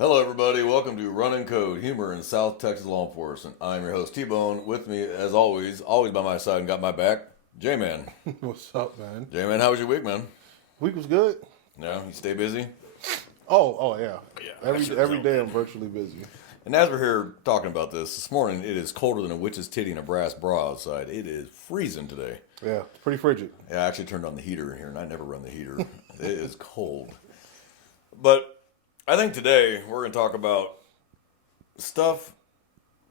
Hello, everybody. Welcome to Running Code, Humor in South Texas Law Enforcement. I'm your host, T-Bone. With me, as always by my side and got my back, J-Man. What's up, man? J-Man, how was your week, man? Week was good. Yeah, you stay busy? Oh yeah. Yeah, Every day I'm virtually busy. And as we're here talking about this morning, it is colder than a witch's titty and a brass bra outside. It is freezing today. Yeah, it's pretty frigid. Yeah, I actually turned on the heater in here, and I never run the heater. It is cold. But I think today we're going to talk about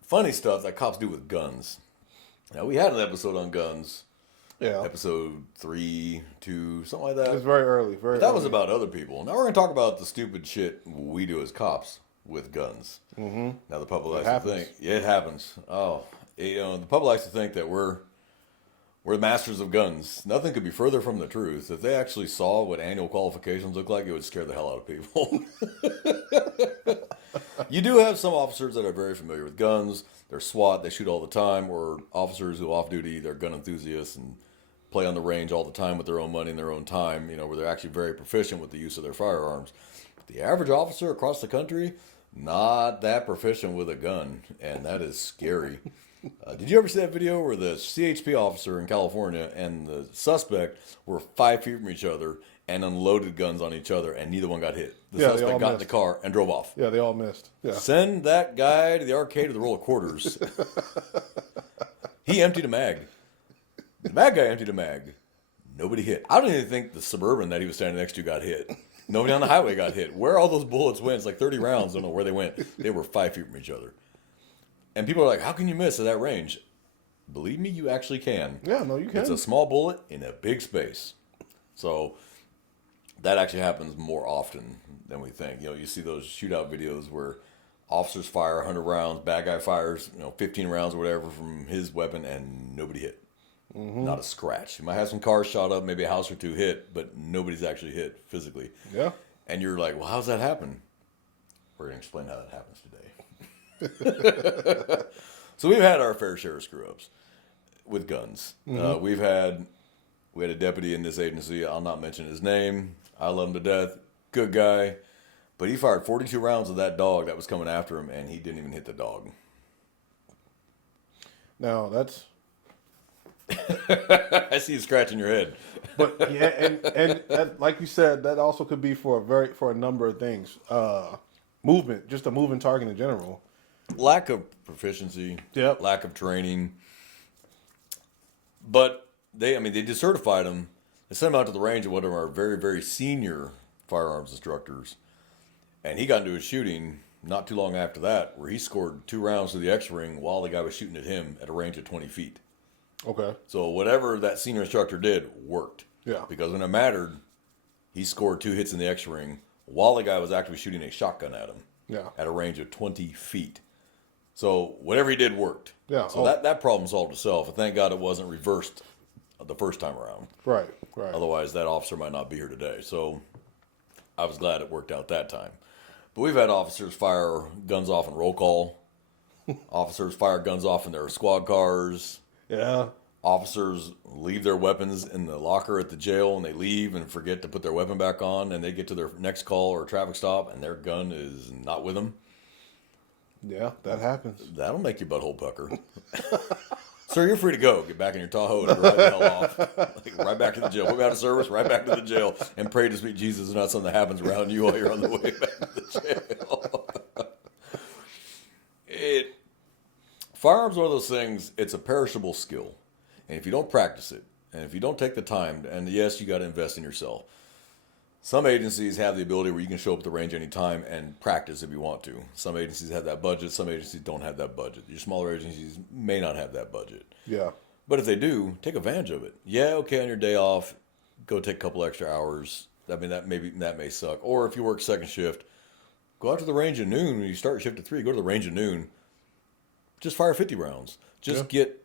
funny stuff that cops do with guns. Now, we had an episode on guns, Yeah. episode 3, 2, something like that. It's very early. Very That early. was about other people. Now we're going to talk about the stupid shit we do as cops with guns. Mm-hmm. Now the public likes to think, yeah, it happens. Oh, the public likes to think that we're masters of guns. Nothing could be further from the truth. If they actually saw what annual qualifications look like, it would scare the hell out of people. You do have some officers that are very familiar with guns. They're SWAT, they shoot all the time, or officers who off duty, they're gun enthusiasts and play on the range all the time with their own money and their own time, where they're actually very proficient with the use of their firearms. The average officer across the country, not that proficient with a gun, and that is scary. Did you ever see that video where the CHP officer in California and the suspect were 5 feet from each other and unloaded guns on each other, and neither one got hit? The Yeah, they suspect all got in the missed. car and drove off. Yeah, they all missed. Yeah. Send that guy to the arcade or the roll of quarters. He emptied a mag. The bad guy emptied a mag. Nobody hit. I don't even think the Suburban that he was standing next to got hit. Nobody on the highway got hit. Where all those bullets went, it's like 30 rounds. Don't know where they went. They were 5 feet from each other. And people are like, how can you miss at that range? Believe me, you actually can. Yeah, no, you can. It's a small bullet in a big space. So that actually happens more often than we think. You see those shootout videos where officers fire 100 rounds, bad guy fires 15 rounds or whatever from his weapon, and nobody hit. Mm-hmm. Not a scratch. You might have some cars shot up, maybe a house or two hit, but nobody's actually hit physically. Yeah. And you're like, well, how's that happen? We're going to explain how that happens today. So we've had our fair share of screw-ups with guns. Mm-hmm. We had a deputy in this agency. I'll not mention his name. I love him to death. Good guy. But he fired 42 rounds of that dog that was coming after him, and he didn't even hit the dog. Now that's. I see you scratching your head. But yeah, and that, like you said, that also could be for a number of things. Movement, just a moving target in general. Lack of proficiency. Yep. Lack of training. But they decertified him. They sent him out to the range of one of our very, very senior firearms instructors. And he got into a shooting not too long after that where he scored 2 rounds to the X-ring while the guy was shooting at him at a range of 20 feet. Okay. So whatever that senior instructor did worked. Yeah. Because when it mattered, he scored 2 hits in the X-ring while the guy was actually shooting a shotgun at him. Yeah. At a range of 20 feet. So whatever he did worked. Yeah. So that problem solved itself. And thank God it wasn't reversed the first time around. Right. Right. Otherwise, that officer might not be here today. So I was glad it worked out that time. But we've had officers fire guns off in roll call. Officers fire guns off in their squad cars. Yeah. Officers leave their weapons in the locker at the jail and they leave and forget to put their weapon back on, and they get to their next call or traffic stop and their gun is not with them. Yeah, that happens. That'll make your butthole pucker. Sir, you're free to go. Get back in your Tahoe and ride the hell off. Like, right back to the jail. We're out of service, right back to the jail. And pray to sweet Jesus is not something that happens around you while you're on the way back to the jail. Firearms are one of those things, it's a perishable skill. And if you don't practice it, and if you don't take the time, and yes, you got to invest in yourself. Some agencies have the ability where you can show up at the range anytime and practice if you want to. Some agencies have that budget. Some agencies don't have that budget. Your smaller agencies may not have that budget. Yeah. But if they do, take advantage of it. Yeah, okay, on your day off, go take a couple extra hours. I mean, that may suck. Or if you work second shift, go out to the range at noon. When you start shift at 3, go to the range at noon. Just fire 50 rounds. Just get,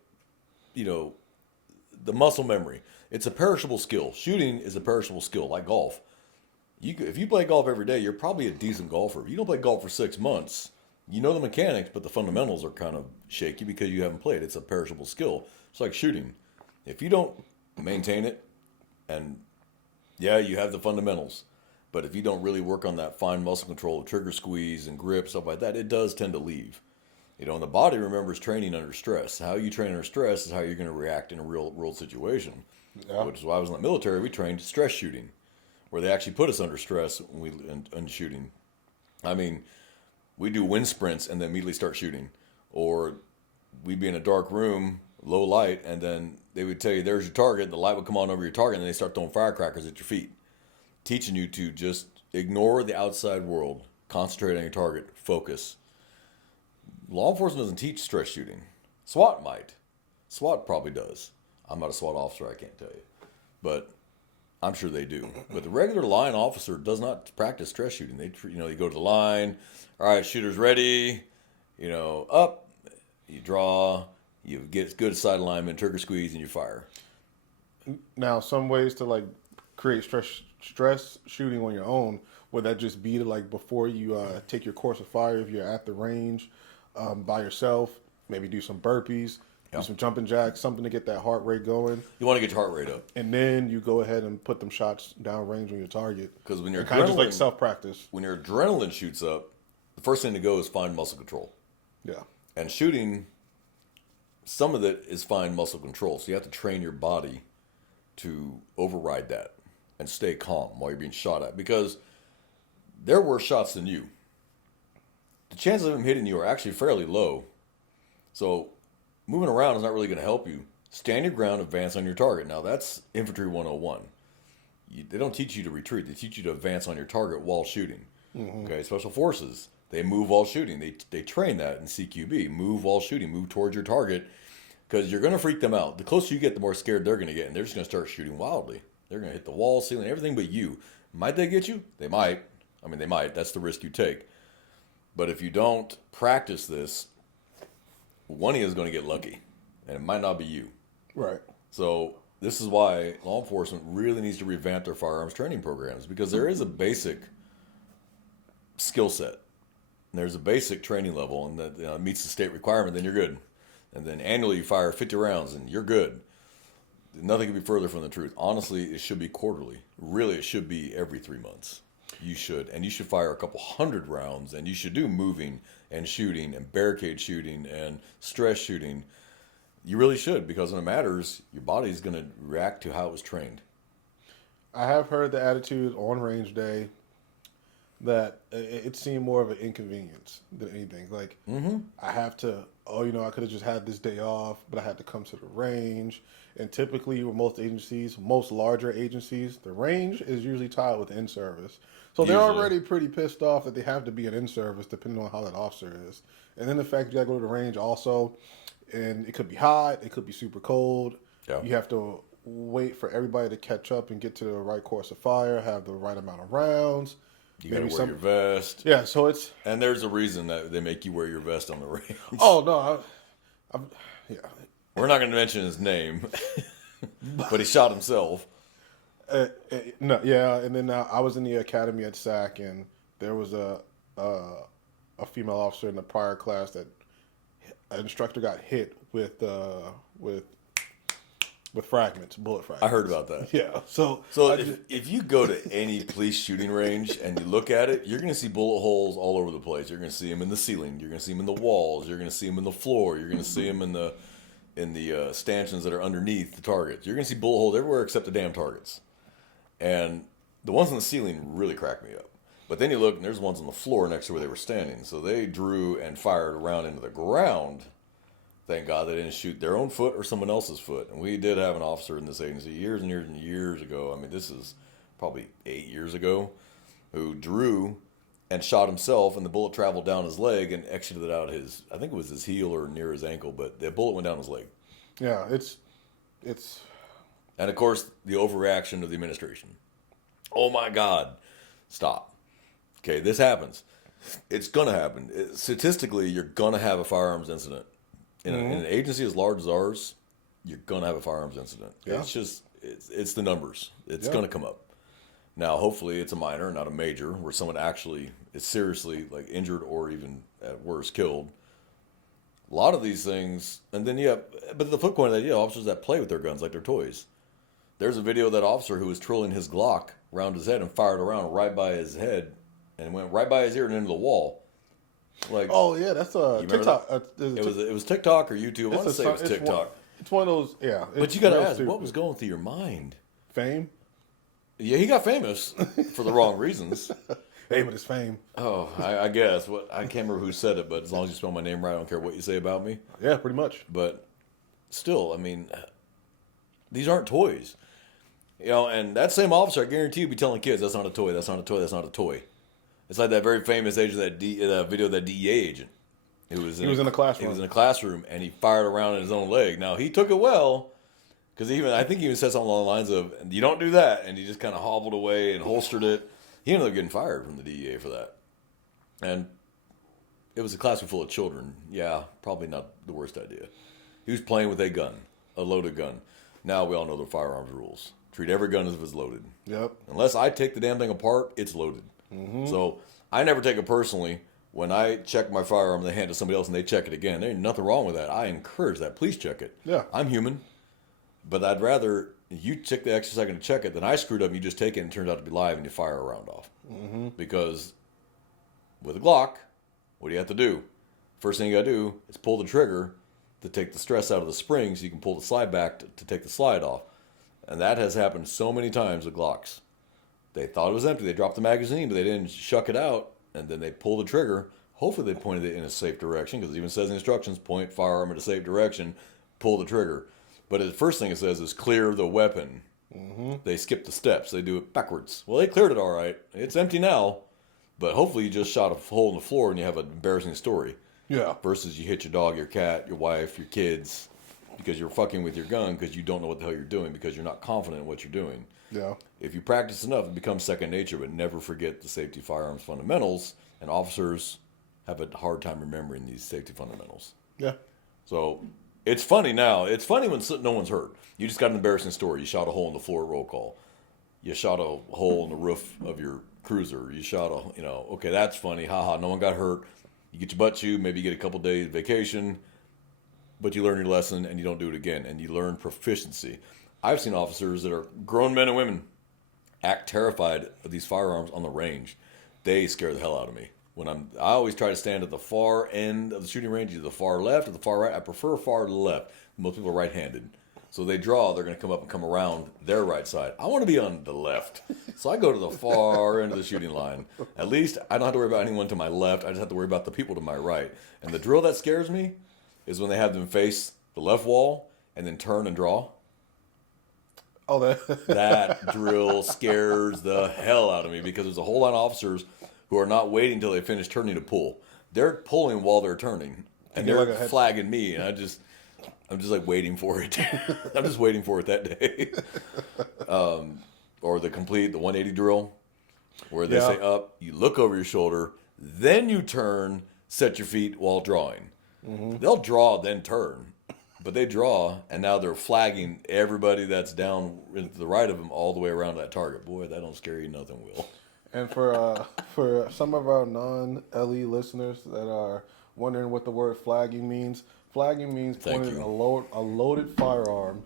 the muscle memory. It's a perishable skill. Shooting is a perishable skill, like golf. If you play golf every day, you're probably a decent golfer. If you don't play golf for 6 months, you know the mechanics, but the fundamentals are kind of shaky because you haven't played. It's a perishable skill. It's like shooting. If you don't maintain it, and yeah, you have the fundamentals, But if you don't really work on that fine muscle control, trigger squeeze and grip, stuff like that, it does tend to leave. You know, and the body remembers training under stress. How you train under stress is how you're going to react in a real world situation. Yeah. Which is why I was in the military. We trained stress shooting, where they actually put us under stress when we in shooting. I mean, we do wind sprints and then immediately start shooting, or we'd be in a dark room, low light, and then they would tell you there's your target. The light would come on over your target, and then they start throwing firecrackers at your feet, teaching you to just ignore the outside world, concentrate on your target, focus. Law enforcement doesn't teach stress shooting. SWAT might. SWAT probably does. I'm not a SWAT officer, I can't tell you. But I'm sure they do. But the regular line officer does not practice stress shooting. They, you go to the line, all right, shooter's ready, up, you draw, you get good side alignment, trigger squeeze, and you fire. Now, some ways to like create stress shooting on your own, would that just be to like before you take your course of fire, if you're at the range by yourself, maybe do some burpees, do some jumping jacks, something to get that heart rate going. You want to get your heart rate up. And then you go ahead and put them shots down range on your target. Because when you're kind of just like self-practice. When your adrenaline shoots up, the first thing to go is find muscle control. Yeah. And shooting, some of it is fine muscle control. So you have to train your body to override that and stay calm while you're being shot at. Because there were shots than you. The chances of him hitting you are actually fairly low. So moving around is not really going to help you. Stand your ground, advance on your target. Now that's Infantry 101. They don't teach you to retreat. They teach you to advance on your target while shooting. Mm-hmm. Okay, Special Forces, they move while shooting. They train that in CQB. Move while shooting. Move towards your target because you're going to freak them out. The closer you get, the more scared they're going to get, and they're just going to start shooting wildly. They're going to hit the wall, ceiling, everything but you. Might they get you? They might. I mean, they might. That's the risk you take. But if you don't practice this, one of you is going to get lucky, and it might not be you. Right. So this is why law enforcement really needs to revamp their firearms training programs, because there is a basic skill set. There's a basic training level, and that meets the state requirement, then you're good. And then annually you fire 50 rounds, and you're good. Nothing could be further from the truth. Honestly, it should be quarterly. Really, it should be every 3 months. You should. And you should fire a couple hundred rounds, and you should do moving and shooting and barricade shooting and stress shooting. You really should, because when it matters, your body's going to react to how it was trained. I have heard the attitude on range day that it seemed more of an inconvenience than anything. Like, I have to, I could have just had this day off, but I had to come to the range. And typically with most agencies, most larger agencies, the range is usually tied with in-service. So they're already pretty pissed off that they have to be an in-service depending on how that officer is. And then the fact you got to go to the range also, and it could be hot, it could be super cold. Yeah. You have to wait for everybody to catch up and get to the right course of fire, have the right amount of rounds. You got to wear your vest. Yeah, so it's... And there's a reason that they make you wear your vest on the range. Oh, no. Yeah. We're not going to mention his name, but he shot himself. No, yeah, and then I was in the academy at SAC, and there was a female officer in the prior class that an instructor got hit with fragments, bullet fragments. I heard about that. Yeah, so if you go to any police shooting range and you look at it, you're going to see bullet holes all over the place. You're going to see them in the ceiling. You're going to see them in the walls. You're going to see them in the floor. You're going to see them in the stanchions that are underneath the targets. You're going to see bullet holes everywhere except the damn targets. And the ones on the ceiling really cracked me up. But then you look, and there's ones on the floor next to where they were standing. So they drew and fired around into the ground. Thank God they didn't shoot their own foot or someone else's foot. And we did have an officer in this agency years and years and years ago. I mean, this is probably 8 years ago, who drew and shot himself, and the bullet traveled down his leg and exited out his, I think it was his heel or near his ankle, but the bullet went down his leg. Yeah, it's... And, of course, the overreaction of the administration. Oh, my God. Stop. Okay, this happens. It's going to happen. Statistically, you're going to have a firearms incident. In an agency as large as ours, you're going to have a firearms incident. Yeah. It's just, it's the numbers. It's going to come up. Now, hopefully, it's a minor, not a major, where someone actually is seriously like injured or even, at worst, killed. A lot of these things, and then, but the flip coin of that, officers that play with their guns like they're toys. There's a video of that officer who was twirling his Glock around his head and fired around right by his head and went right by his ear and into the wall. Like, oh yeah, that's TikTok. It was TikTok or YouTube. I want to say it was TikTok. It's one of those, yeah. But you got to ask, what was going through your mind? Fame? Yeah, he got famous for the wrong reasons. Fame is fame. Oh, I guess. I can't remember who said it, but as long as you spell my name right, I don't care what you say about me. Yeah, pretty much. But still, I mean, these aren't toys. You know, and that same officer, I guarantee you, be telling kids, that's not a toy, that's not a toy, that's not a toy. It's like that very famous agent, that video of that DEA agent. He was in a classroom. He was in a classroom, and he fired around in his own leg. Now, he took it well, because I think he even said something along the lines of, you don't do that, and he just kind of hobbled away and holstered it. He ended up getting fired from the DEA for that. And it was a classroom full of children. Yeah, probably not the worst idea. He was playing with a gun, a loaded gun. Now we all know the firearms rules. Treat every gun as if it's loaded. Yep. Unless I take the damn thing apart, it's loaded. Mm-hmm. So I never take it personally. When I check my firearm and they hand it to somebody else and they check it again, there ain't nothing wrong with that. I encourage that. Please check it. Yeah. I'm human. But I'd rather you take the extra second to check it than I screwed up and you just take it and it turns out to be live and you fire a round off. Mm-hmm. Because with a Glock, what do you have to do? First thing you got to do is pull the trigger to take the stress out of the spring so you can pull the slide back to take the slide off. And that has happened so many times with Glocks. They thought it was empty. They dropped the magazine, but they didn't shuck it out. And then they pulled the trigger. Hopefully they pointed it in a safe direction, because it even says in instructions, point firearm in a safe direction, pull the trigger. But the first thing it says is clear the weapon. Mm-hmm. They skip the steps. They do it backwards. Well, they cleared it all right. It's empty now. But hopefully you just shot a hole in the floor and you have an embarrassing story. Yeah. Versus you hit your dog, your cat, your wife, your kids, because you're fucking with your gun because you don't know what the hell you're doing, because you're not confident in what you're doing. Yeah. If you practice enough, it becomes second nature, but never forget the safety firearms fundamentals, and officers have a hard time remembering these safety fundamentals. Yeah. So it's funny now. It's funny when no one's hurt. You just got an embarrassing story. You shot a hole in the floor at roll call. You shot a hole in the roof of your cruiser. You shot okay, that's funny. Haha, no one got hurt. You get your butt chewed. Maybe you get a couple days vacation. But you learn your lesson and you don't do it again. And you learn proficiency. I've seen officers that are grown men and women act terrified of these firearms on the range. They scare the hell out of me. I always try to stand at the far end of the shooting range, either the far left or the far right. I prefer far left. Most people are right-handed. So they draw, they're going to come up and come around their right side. I want to be on the left. So I go to the far end of the shooting line. At least I don't have to worry about anyone to my left. I just have to worry about the people to my right. And the drill that scares me is when they have them face the left wall and then turn and draw. Oh, that drill scares the hell out of me, because there's a whole lot of officers who are not waiting until they finish turning to pull. They're pulling while they're turning, and they're like flagging me, and I'm just like waiting for it. I'm just waiting for it that day. Or the 180 drill, where they say up, you look over your shoulder, then you turn, set your feet while drawing. Mm-hmm. They'll draw, then turn. But they draw, and now they're flagging everybody that's down to the right of them all the way around that target. Boy, that don't scare you nothing, Will. And for some of our non-LE listeners that are wondering what the word flagging means pointing a loaded firearm,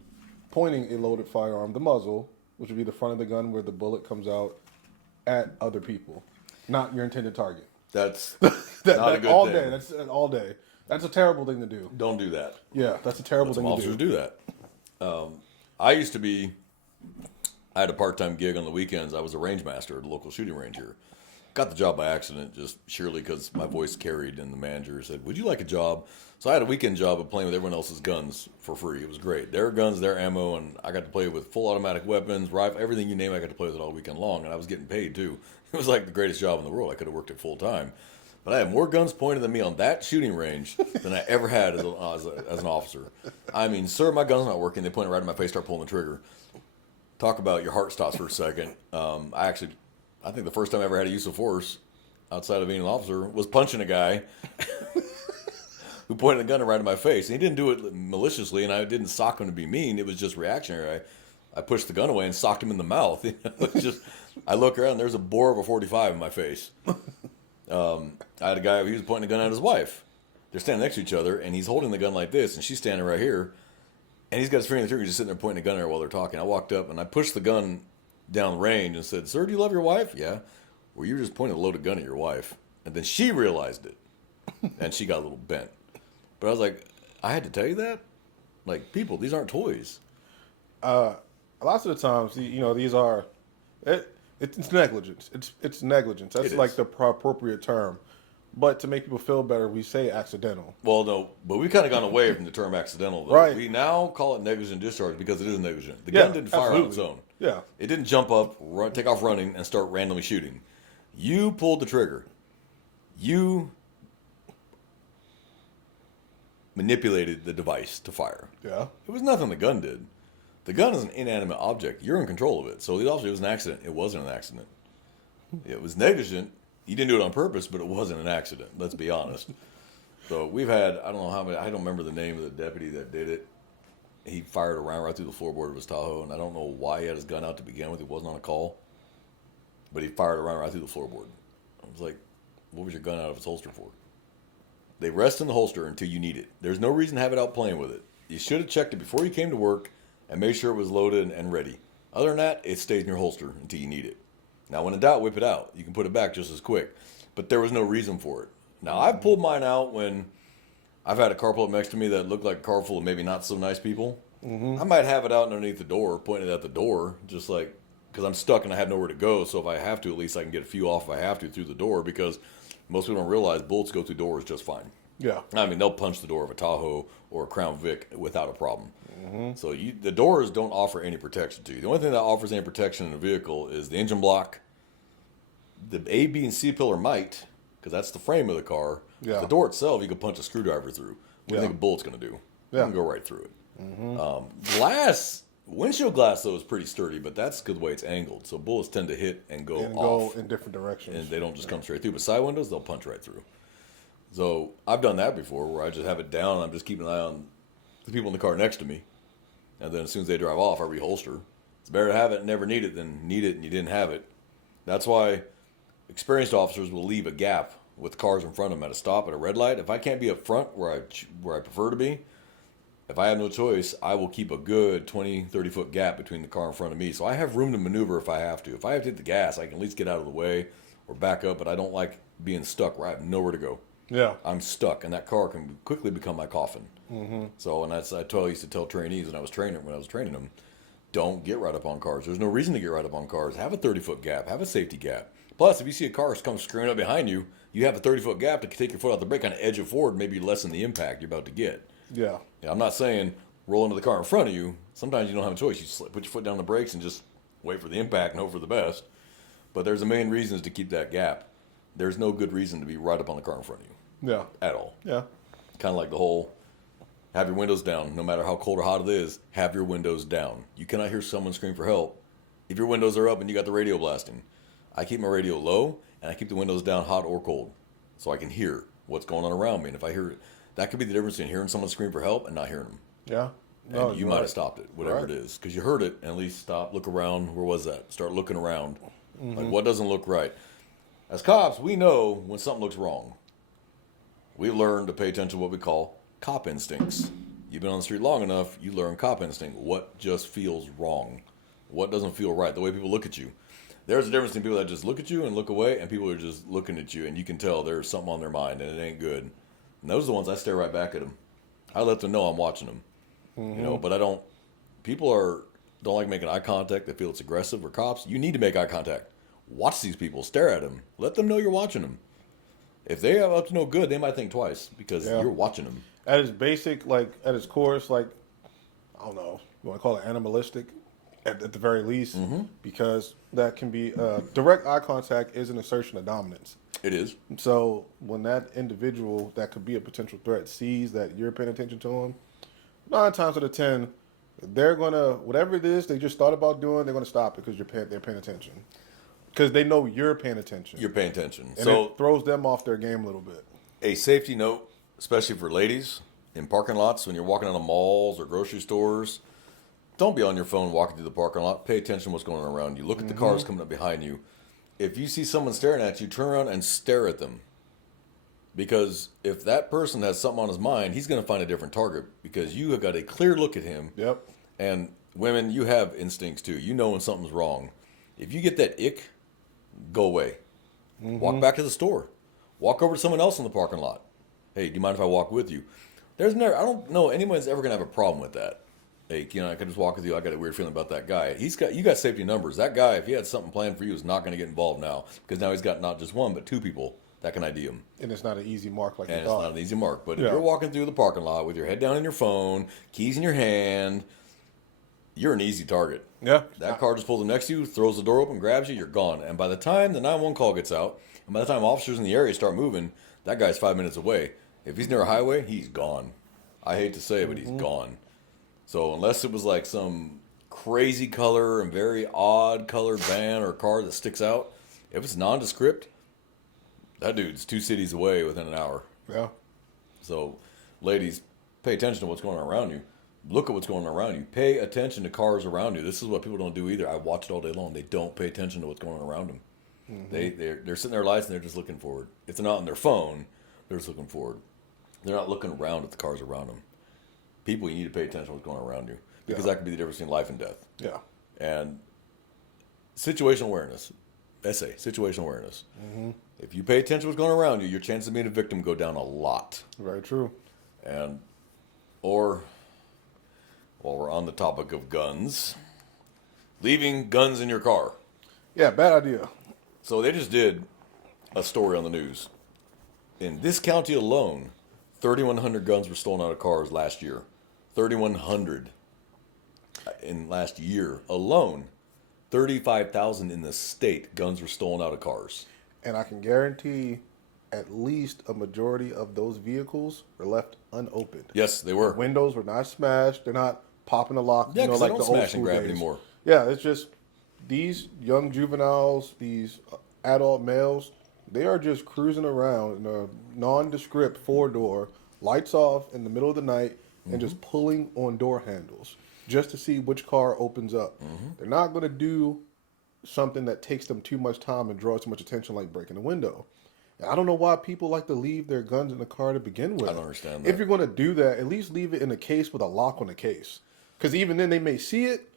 the muzzle, which would be the front of the gun where the bullet comes out, at other people, not your intended target. That's not a good all thing. Day. That's all day. That's a terrible thing to do. Don't do that. Yeah, that's a terrible thing to do. Officers do that. I had a part-time gig on the weekends. I was a range master at a local shooting range here. Got the job by accident, just surely because my voice carried, and the manager said, would you like a job? So I had a weekend job of playing with everyone else's guns for free. It was great. Their guns, their ammo, and I got to play with full automatic weapons, rifle, everything you name, I got to play with it all weekend long, and I was getting paid too. It was like the greatest job in the world. I could have worked it full-time. But I had more guns pointed at me on that shooting range than I ever had as an officer. I mean, sir, my gun's not working. They point it right in my face, start pulling the trigger. Talk about your heart stops for a second. I think the first time I ever had a use of force outside of being an officer was punching a guy who pointed a gun right in my face. And he didn't do it maliciously, and I didn't sock him to be mean. It was just reactionary. I pushed the gun away and socked him in the mouth. I look around, there's a bore of a 45 in my face. I had a guy, he was pointing a gun at his wife. They're standing next to each other, and he's holding the gun like this, and she's standing right here. And he's got his finger in the trigger, just sitting there pointing a gun at her while they're talking. I walked up and I pushed the gun down range and said, "Sir, do you love your wife?" "Yeah." "Well, you were just pointing a loaded gun at your wife." And then she realized it, and she got a little bent. But I was like, I had to tell you that? Like, people, these aren't toys. Lots of the times, these are, it's negligence. It's negligence. That's It like is. the appropriate term. But to make people feel better, we say accidental. Well, no, but we've kind of gone away from the term accidental, though. Right. We now call it negligent discharge because it is negligent. The Yeah, gun didn't fire on its absolutely. own. Yeah. It didn't jump up, take off running, and start randomly shooting. You pulled the trigger. You manipulated the device to fire. Yeah. It was nothing the gun did. The gun is an inanimate object. You're in control of it. So obviously it was an accident. It wasn't an accident. It was negligent. You didn't do it on purpose, but it wasn't an accident. Let's be honest. So we've had, I don't know how many, I don't remember the name of the deputy that did it. He fired a round right through the floorboard of his Tahoe, and I don't know why he had his gun out to begin with. He wasn't on a call. But he fired a round right through the floorboard. I was like, what was your gun out of its holster for? They rest in the holster until you need it. There's no reason to have it out playing with it. You should have checked it before you came to work and made sure it was loaded and ready. Other than that, it stays in your holster until you need it. Now, when in doubt, whip it out. You can put it back just as quick. But there was no reason for it. Now, I've pulled mine out when I've had a car pull up next to me that looked like a car full of maybe not so nice people. I might have it out underneath the door, pointed at the door, just like, because I'm stuck and I have nowhere to go. So if I have to, at least I can get a few off if I have to through the door, because most people don't realize bullets go through doors just fine. Yeah. I mean, they'll punch the door of a Tahoe or a Crown Vic without a problem. So the doors don't offer any protection to you. The only thing that offers any protection in a vehicle is the engine block. The A, B, and C pillar might, because that's the frame of the car. Yeah. The door itself, you can punch a screwdriver through. What do you Yeah. think a bullet's going to do? Yeah. You can go right through it. Windshield glass, though, is pretty sturdy, but that's because the way it's angled. So bullets tend to hit and go And off. go in different directions. And they don't just come straight through. But side windows, they'll punch right through. So I've done that before, where I just have it down and I'm just keeping an eye on the people in the car next to me. And then as soon as they drive off, I reholster. It's better to have it and never need it than need it and you didn't have it. That's why experienced officers will leave a gap with cars in front of them at a stop at a red light. If I can't be up front where I prefer to be, if I have no choice, I will keep a good 20, 30-foot gap between the car in front of me. So I have room to maneuver if I have to. If I have to hit the gas, I can at least get out of the way or back up, but I don't like being stuck where I have nowhere to go. Yeah. I'm stuck, and that car can quickly become my coffin. So, and that's I used to tell trainees when I was training them, don't get right up on cars. There's no reason to get right up on cars. Have a 30-foot gap. Have a safety gap. Plus, if you see a car come screaming up behind you, you have a 30-foot gap to take your foot off the brake, kind of edge it forward, maybe lessen the impact you're about to get. Yeah. Yeah, I'm not saying roll into the car in front of you. Sometimes you don't have a choice. You put your foot down the brakes and just wait for the impact and hope for the best. But there's a million reasons to keep that gap. There's no good reason to be right up on the car in front of you Yeah. at all. Yeah. Kind of like the whole have your windows down. No matter how cold or hot it is, have your windows down. You cannot hear someone scream for help if your windows are up and you got the radio blasting. I keep my radio low and I keep the windows down, hot or cold, so I can hear what's going on around me. And if I hear it, that could be the difference between hearing someone scream for help and not hearing them. Yeah. And you you're might right. have stopped it, whatever Right. it is, because you heard it. And at least stop, look around. Where was that? Start looking around. Like, what doesn't look right? As cops, we know when something looks wrong. We learn to pay attention to what we call cop instincts. You've been on the street long enough, you learn cop instinct. What just feels wrong? What doesn't feel right? The way people look at you. There's a difference between people that just look at you and look away, and people who are just looking at you, and you can tell there's something on their mind, and it ain't good. And those are the ones I stare right back at them. I let them know I'm watching them. You know, but I don't. People don't like making eye contact. They feel it's aggressive. Or cops, you need to make eye contact. Watch these people. Stare at them. Let them know you're watching them. If they are up to no good, they might think twice because Yeah. you're watching them. At its basic, like at its core, it's like, I don't know, you want to call it animalistic, at the very least, because that can be direct eye contact is an assertion of dominance. It is. So when that individual that could be a potential threat sees that you're paying attention to them, 9 times out of 10, they're gonna whatever it is they just thought about doing, they're gonna stop it because they're paying attention, because they know you're paying attention. You're paying attention. and So it throws them off their game a little bit. a safety note, especially for ladies in parking lots when you're walking out of malls or grocery stores, don't be on your phone walking through the parking lot. Pay attention to what's going on around you. Look at the cars coming up behind you. If you see someone staring at you, turn around and stare at them. Because if that person has something on his mind, he's going to find a different target because you have got a clear look at him. Yep. And women, you have instincts too. You know when something's wrong. If you get that ick, go away. Walk back to the store. Walk over to someone else in the parking lot. Hey, do you mind if I walk with you? I don't know anyone's ever going to have a problem with that. Hey, I can just walk with you. I got a weird feeling about that guy. You got safety numbers. That guy, if he had something planned for you, is not going to get involved now because now he's got not just one but two people that can ID him. And it's not an easy mark like you And thought. it's not an easy mark. But if you're walking through the parking lot with your head down in your phone, keys in your hand, you're an easy target. Yeah. That car just pulls up next to you, throws the door open, grabs you, you're gone. And by the time the 911 call gets out, and by the time officers in the area start moving, that guy's 5 minutes away. If he's near a highway, he's gone. I hate to say it, but he's gone. So unless it was like some crazy color and very odd colored van or car that sticks out, if it's nondescript, that dude's 2 cities away within an hour. Yeah. So, ladies, pay attention to what's going on around you. Look at what's going on around you. Pay attention to cars around you. This is what people don't do either. I watch it all day long. They don't pay attention to what's going on around them. They're sitting in their lights and they're just looking forward. If they're not on their phone, they're just looking forward. They're not looking around at the cars around them. People, you need to pay attention to what's going on around you because that could be the difference between life and death. Yeah. And situational awareness. Essay, situational awareness. If you pay attention to what's going on around you, your chances of being a victim go down a lot. Very true. And, or, while we're on the topic of guns, leaving guns in your car. Yeah, bad idea. So they just did a story on the news. In this county alone, 3,100 guns were stolen out of cars last year. 3,100 in last year alone. 35,000 in the state guns were stolen out of cars. And I can guarantee at least a majority of those vehicles were left unopened. Yes, they were. Windows were not smashed. They're not popping the lock. Yeah, because like they don't the old smash school and grab days. anymore. Yeah, it's just these young juveniles, these adult males, they are just cruising around in a nondescript 4-door, lights off in the middle of the night, and just pulling on door handles just to see which car opens up. They're not going to do something that takes them too much time and draws too much attention like breaking a window. And I don't know why people like to leave their guns in the car to begin with. I don't understand that. If you're going to do that, at least leave it in a case with a lock on the case. Because even then they may see it.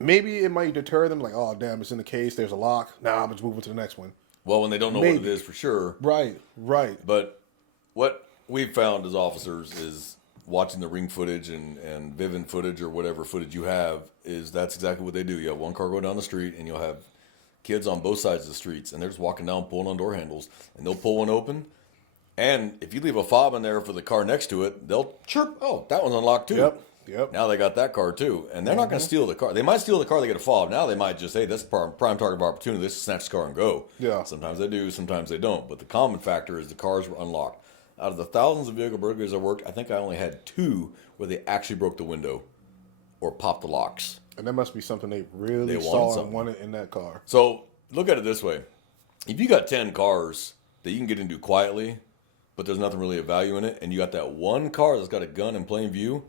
Maybe it might deter them, like, oh, damn, it's in the case, there's a lock. Nah, I'm just moving to the next one. Well, when they don't know what it is for sure. Right. But what we've found as officers is watching the ring footage and Vivint footage or whatever footage you have is that's exactly what they do. You have one car go down the street and you'll have kids on both sides of the streets and they're just walking down pulling on door handles and they'll pull one open. And if you leave a fob in there for the car next to it, they'll chirp, oh, that one's unlocked too. Yep. Now they got that car too. And they're not going to steal the car. They might steal the car, they get a fob. Now they might just, hey, that's prime target of opportunity. Let's snatch the car and go. Yeah. Sometimes they do, sometimes they don't. But the common factor is the cars were unlocked. Out of the thousands of vehicle burglaries I worked, I think I only had 2 where they actually broke the window or popped the locks. And that must be something they really They wanted saw something. and wanted in that car. So look at it this way. If you got 10 cars that you can get into quietly, but there's nothing really of value in it, and you got that one car that's got a gun in plain view,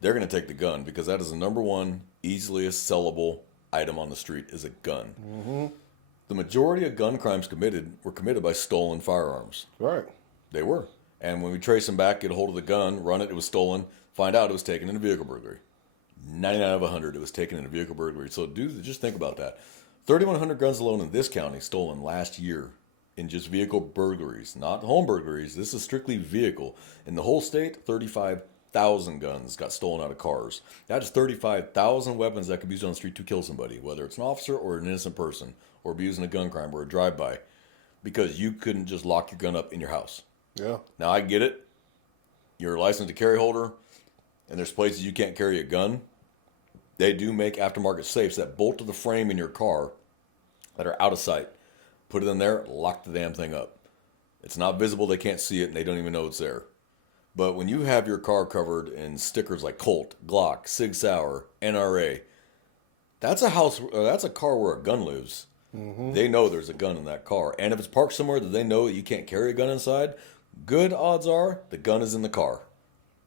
they're going to take the gun because that is the number one easiest sellable item on the street is a gun. The majority of gun crimes were committed by stolen firearms. Right. They were. And when we trace them back, get a hold of the gun, run it, it was stolen, find out it was taken in a vehicle burglary. 99 out of 100, it was taken in a vehicle burglary. So just think about that. 3,100 guns alone in this county stolen last year in just vehicle burglaries, not home burglaries. This is strictly vehicle. In the whole state, 35,000 guns got stolen out of cars. That is 35,000 weapons that could be used on the street to kill somebody, whether it's an officer or an innocent person, or be used in a gun crime or a drive-by, because you couldn't just lock your gun up in your house. Yeah. Now, I get it. You're a licensed to carry holder, and there's places you can't carry a gun. They do make aftermarket safes that bolt to the frame in your car that are out of sight. Put it in there, lock the damn thing up. It's not visible, they can't see it, and they don't even know it's there. But when you have your car covered in stickers like Colt, Glock, Sig Sauer, NRA, that's a car where a gun lives. They know there's a gun in that car. And if it's parked somewhere that they know that you can't carry a gun inside, good odds are the gun is in the car.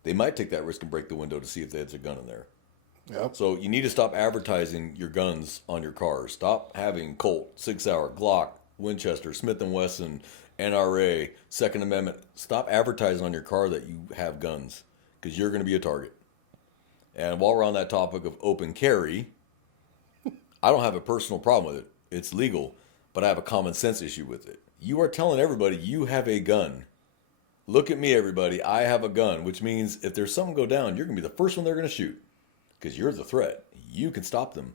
They might take that risk and break the window to see if there's a gun in there. Yep. So you need to stop advertising your guns on your cars. Stop having Colt, Sig Sauer, Glock, Winchester, Smith & Wesson, NRA, Second Amendment. Stop advertising on your car that you have guns because you're going to be a target. And while we're on that topic of open carry, I don't have a personal problem with it. It's legal, but I have a common sense issue with it. You are telling everybody you have a gun. Look at me, everybody. I have a gun, which means if there's something go down, you're going to be the first one they're going to shoot because you're the threat. You can stop them.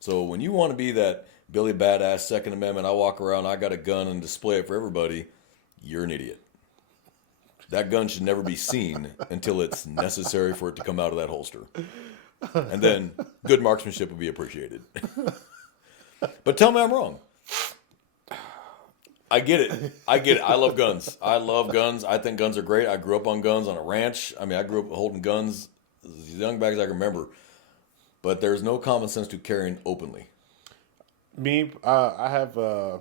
So when you want to be that Billy Badass Second Amendment, I walk around, I got a gun and display it for everybody, you're an idiot. That gun should never be seen until it's necessary for it to come out of that holster. And then good marksmanship would be appreciated. But tell me I'm wrong. I get it. I love guns. I love guns. I think guns are great. I grew up on guns on a ranch. I mean, I grew up holding guns as young back as I can remember. But there's no common sense to carrying openly. Me, I have, I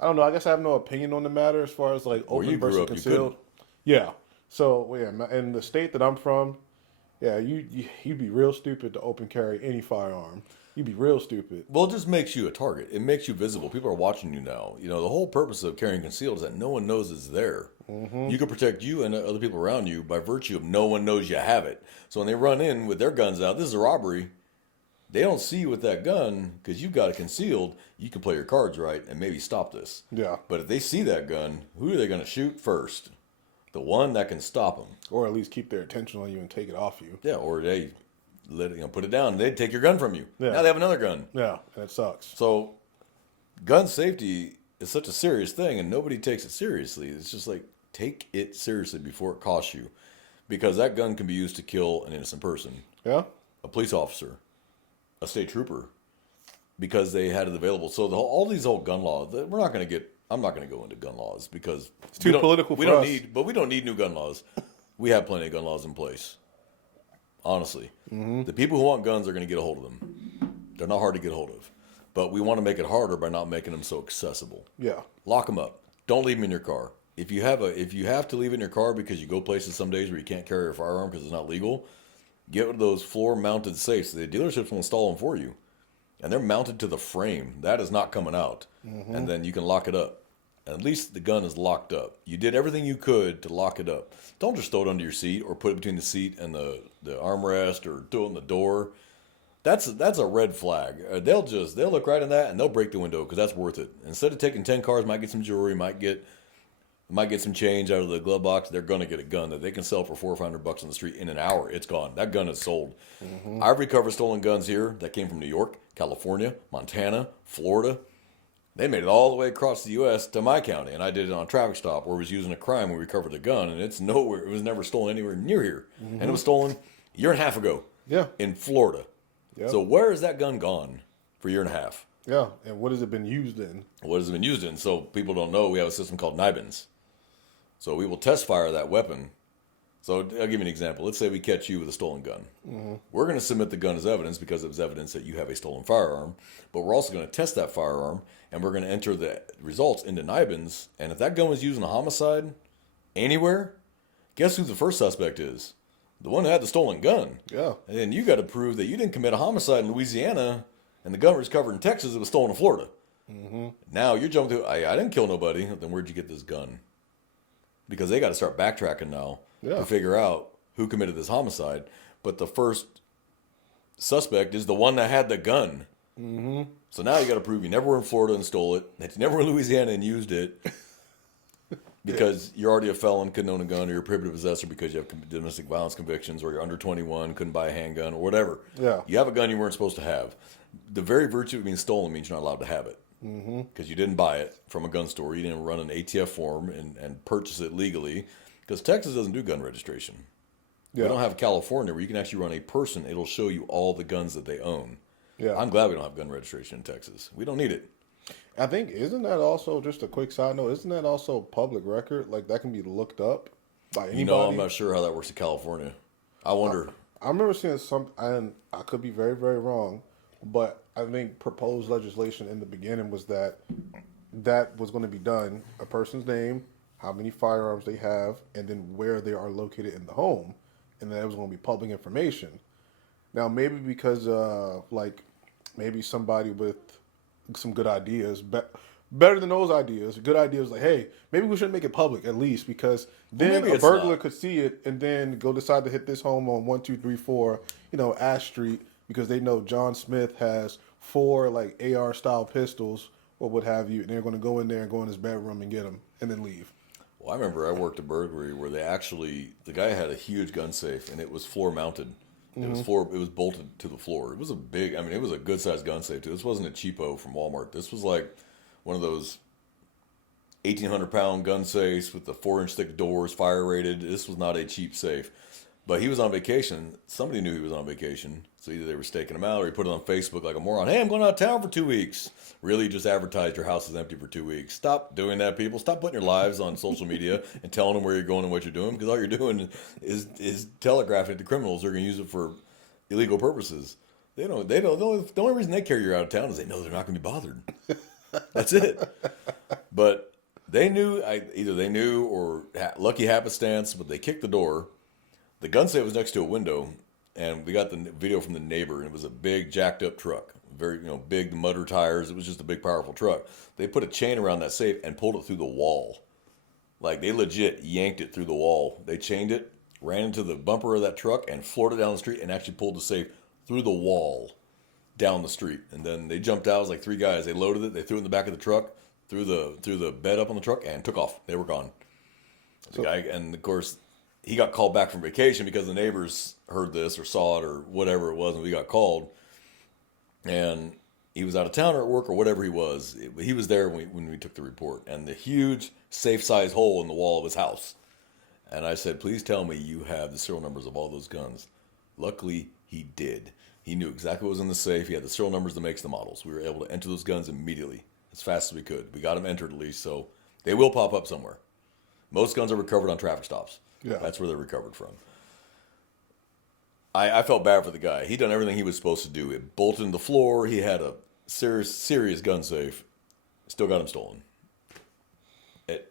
don't know. I guess I have no opinion on the matter as far as like open versus concealed. Yeah. So yeah, in the state that I'm from, yeah, you'd be real stupid to open carry any firearm. You'd be real stupid. Well, it just makes you a target. It makes you visible. People are watching you now. You know, the whole purpose of carrying concealed is that no one knows it's there. Mm-hmm. You can protect you and other people around you by virtue of no one knows you have it. So when they run in with their guns out, this is a robbery. They don't see you with that gun because you've got it concealed. You can play your cards right and maybe stop this. Yeah. But if they see that gun, who are they going to shoot first? The one that can stop them. Or at least keep their attention on you and take it off you. Yeah, or they put it down. They'd take your gun from you. Yeah. Now they have another gun. Yeah, and it sucks. So gun safety is such a serious thing and nobody takes it seriously. It's just like, take it seriously before it costs you. Because that gun can be used to kill an innocent person. Yeah. A police officer. A state trooper. Because they had it available. So all these old gun laws, I'm not going to go into gun laws because it's too political for us. But we don't need new gun laws. We have plenty of gun laws in place. Honestly. Mm-hmm. The people who want guns are going to get a hold of them. They're not hard to get a hold of. But we want to make it harder by not making them so accessible. Yeah. Lock them up. Don't leave them in your car. If you have to leave it in your car because you go places some days where you can't carry a firearm because it's not legal, get one of those floor-mounted safes. The dealerships will install them for you. And they're mounted to the frame. That is not coming out. Mm-hmm. And then you can lock it up. At least the gun is locked up. You did everything you could to lock it up. Don't just throw it under your seat or put it between the seat and the armrest or throw it in the door. That's a red flag. They'll look right in that and they'll break the window because that's worth it. Instead of taking 10 cars, might get some jewelry, might get some change out of the glove box. They're gonna get a gun that they can sell for $400 or $500 on the street in an hour. It's gone. That gun is sold. Mm-hmm. I've recovered stolen guns here that came from New York, California, Montana, Florida. They made it all the way across the U.S. to my county, and I did it on a traffic stop where it was using a crime. We recovered a gun, and it's nowhere. It was never stolen anywhere near here, and it was stolen a year and a half ago. Yeah, in Florida. Yep. So where has that gun gone for a year and a half? Yeah, and what has it been used in? What has it been used in? So people don't know. We have a system called NIBINs. So we will test fire that weapon. So I'll give you an example. Let's say we catch you with a stolen gun. Mm-hmm. We're going to submit the gun as evidence because it was evidence that you have a stolen firearm. But we're also going to test that firearm, and we're going to enter the results into NIBINs. And if that gun was used in a homicide anywhere, guess who the first suspect is? The one who had the stolen gun. Yeah. And then you got to prove that you didn't commit a homicide in Louisiana, and the gun was covered in Texas. It was stolen in Florida. Mm-hmm. Now you're jumping to, I didn't kill nobody. Then where'd you get this gun? Because they got to start backtracking now. Yeah. To figure out who committed this homicide. But the first suspect is the one that had the gun. Mm-hmm. So now you got to prove you never were in Florida and stole it, that you never were in Louisiana and used it, because you're already a felon, couldn't own a gun, or you're a prohibited possessor because you have domestic violence convictions, or you're under 21, couldn't buy a handgun, or whatever. Yeah. You have a gun you weren't supposed to have. The very virtue of being stolen means you're not allowed to have it. Because you didn't buy it from a gun store. You didn't run an ATF form and purchase it legally. Because Texas doesn't do gun registration. Yeah. We don't have California where you can actually run a person. It'll show you all the guns that they own. Yeah. I'm glad we don't have gun registration in Texas. We don't need it. I think, isn't that also, just a quick side note, isn't that also public record? Like, that can be looked up by anybody? You know, I'm not sure how that works in California. I wonder. I remember seeing and I could be very, very wrong, but I think proposed legislation in the beginning was that was going to be done, a person's name, how many firearms they have, and then where they are located in the home, and that was going to be public information. Now, maybe because, maybe somebody with some good ideas better than those ideas. Good ideas like, hey, maybe we shouldn't make it public at least because then maybe a it's burglar not. could see it and then go decide to hit this home on 1234, Ash Street because they know John Smith has 4 like AR style pistols or what have you, and they're going to go in there and go in his bedroom and get him and then leave. Well, I remember I worked a burglary where the guy had a huge gun safe and it was floor mounted. It was bolted to the floor. It was it was a good sized gun safe too. This wasn't a cheapo from Walmart. This was like one of those 1,800-pound gun safes with the 4-inch thick doors, fire rated. This was not a cheap safe. But he was on vacation. Somebody knew he was on vacation. So either they were staking him out or he put it on Facebook like a moron. Hey, I'm going out of town for 2 weeks. Really just advertised your house is empty for 2 weeks. Stop doing that, people. Stop putting your lives on social media and telling them where you're going and what you're doing because all you're doing is telegraphing it to criminals. They're going to use it for illegal purposes. They don't, the only reason they care you're out of town is they know they're not going to be bothered. That's it. But they knew, either they knew or lucky happenstance, but they kicked the door. The gun safe was next to a window, and we got the video from the neighbor, and it was a big jacked up truck. Very, big mudder tires. It was just a big, powerful truck. They put a chain around that safe and pulled it through the wall. Like, they legit yanked it through the wall. They chained it, ran into the bumper of that truck, and floored it down the street, and actually pulled the safe through the wall down the street. And then they jumped out. It was like 3 guys. They loaded it. They threw it in the back of the truck, threw the bed up on the truck, and took off. They were gone. The guy, and of course, he got called back from vacation because the neighbors heard this or saw it or whatever it was, and we got called. And he was out of town or at work or whatever he was. He was there when we took the report. And the huge safe-size hole in the wall of his house. And I said, please tell me you have the serial numbers of all those guns. Luckily, he did. He knew exactly what was in the safe. He had the serial numbers that makes the models. We were able to enter those guns immediately, as fast as we could. We got them entered at least, so they will pop up somewhere. Most guns are recovered on traffic stops. Yeah. That's where they're recovered from. I felt bad for the guy. He done everything he was supposed to do. It bolted in the floor. He had a serious gun safe. Still got him stolen.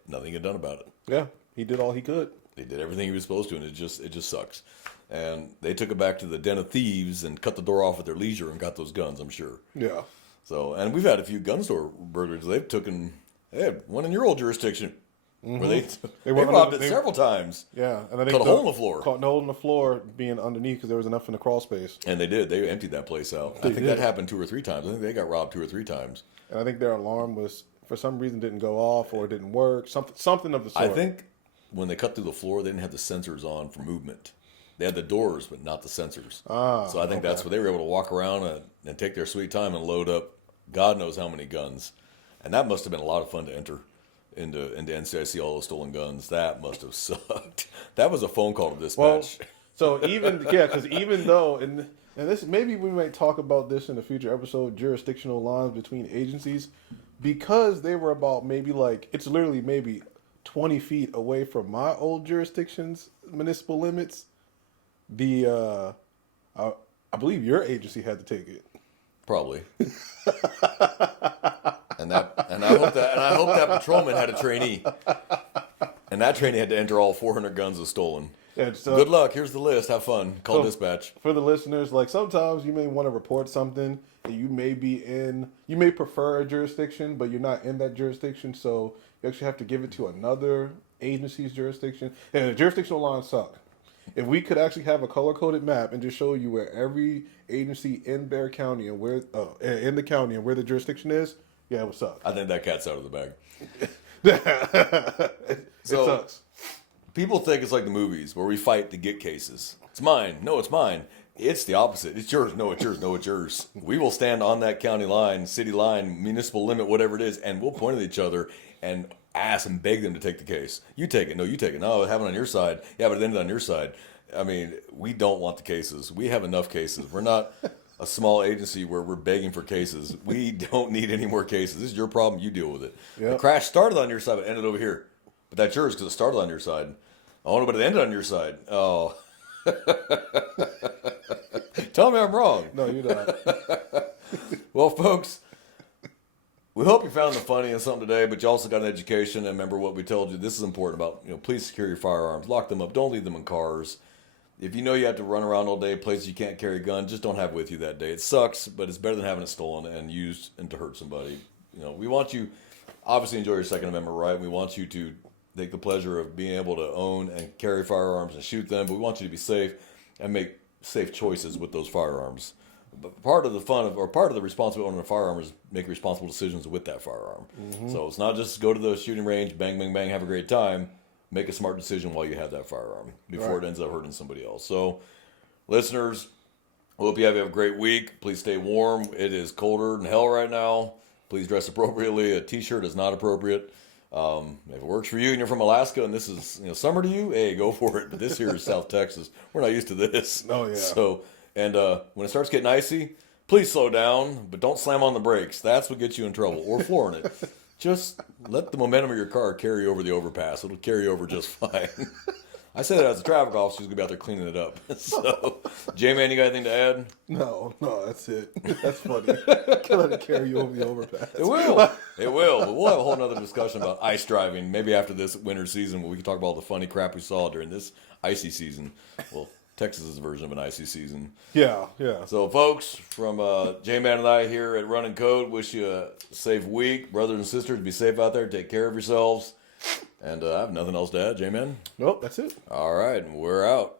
Nothing get done about it. Yeah, he did all he could. They did everything he was supposed to, and it just sucks. And they took it back to the den of thieves and cut the door off at their leisure and got those guns, I'm sure. Yeah. So, and we've had a few gun store burglaries. They had one in your old jurisdiction. Where they robbed it several times. Yeah, and I think cut a hole in the floor. Caught a hole in the floor being underneath because there was enough in the crawl space. And they did. They emptied that place out. I think that happened 2 or 3 times. I think they got robbed 2 or 3 times. And I think their alarm was for some reason didn't go off or it didn't work. Something of the sort. I think when they cut through the floor, they didn't have the sensors on for movement. They had the doors, but not the sensors. So I think that's where they were able to walk around and take their sweet time and load up God knows how many guns. And that must have been a lot of fun to enter into NCIC, all those stolen guns. That must have sucked. That was a phone call to dispatch. Well, so because even though, and this, maybe we might talk about this in a future episode, jurisdictional lines between agencies, because they were about it's literally maybe 20 feet away from my old jurisdiction's municipal limits. I believe your agency had to take it. Probably. And I hope that patrolman had a trainee, and that trainee had to enter all 400 guns as stolen. Yeah, so, good luck. Here's the list. Have fun. Call dispatch. For the listeners, sometimes you may want to report something that you may be in. You may prefer a jurisdiction, but you're not in that jurisdiction, so you actually have to give it to another agency's jurisdiction. And the jurisdictional lines suck. If we could actually have a color-coded map and just show you where every agency in Bexar County and where in the county and where the jurisdiction is, yeah, it would suck. I think that cat's out of the bag. It sucks. People think it's like the movies where we fight to get cases. It's mine. No, it's mine. It's the opposite. It's yours. No, it's yours. No, it's yours. We will stand on that county line, city line, municipal limit, whatever it is, and we'll point at each other and ask and beg them to take the case. You take it. No, you take it. No, have it on your side. Yeah, but it ended on your side. I mean, we don't want the cases. We have enough cases. We're not a small agency where we're begging for cases. We don't need any more cases. This is your problem. You deal with it. Yep. The crash started on your side, but ended over here. But that's yours because it started on your side. Oh, but it ended on your side. Oh. Tell me I'm wrong. No, you're not. Well, folks, we hope you found the funny in something today, but you also got an education. And remember what we told you. This is important about, please secure your firearms. Lock them up. Don't leave them in cars. If you know you have to run around all day, places you can't carry a gun, just don't have it with you that day. It sucks, but it's better than having it stolen and used and to hurt somebody. We want you obviously enjoy your Second Amendment right. We want you to take the pleasure of being able to own and carry firearms and shoot them, but we want you to be safe and make safe choices with those firearms. But part of the fun of, or part of the responsibility of owning a firearm is make responsible decisions with that firearm. So it's not just go to the shooting range, bang, bang, bang, have a great time. Make a smart decision while you have that firearm before it ends up hurting somebody else. So, listeners, hope you have a great week. Please stay warm. It is colder than hell right now. Please dress appropriately. A t-shirt is not appropriate. If it works for you and you're from Alaska and this is summer to you, hey, go for it. But this here is South Texas. We're not used to this. Oh, yeah. So, and when it starts getting icy, please slow down, but don't slam on the brakes. That's what gets you in trouble, or flooring it. Just let the momentum of your car carry over the overpass. It'll carry over just fine. I say that as a traffic officer who's going to be out there cleaning it up. So, J-Man, you got anything to add? No, that's it. That's funny. Can't let it carry you over the overpass. It will. It will. But we'll have a whole other discussion about ice driving, maybe after this winter season, where we can talk about all the funny crap we saw during this icy season. Well, Texas's version of an icy season. Yeah. So, folks, from J-Man and I here at Run and Code, wish you a safe week. Brothers and sisters, be safe out there. Take care of yourselves. And I have nothing else to add, J-Man. Nope, that's it. All right, we're out.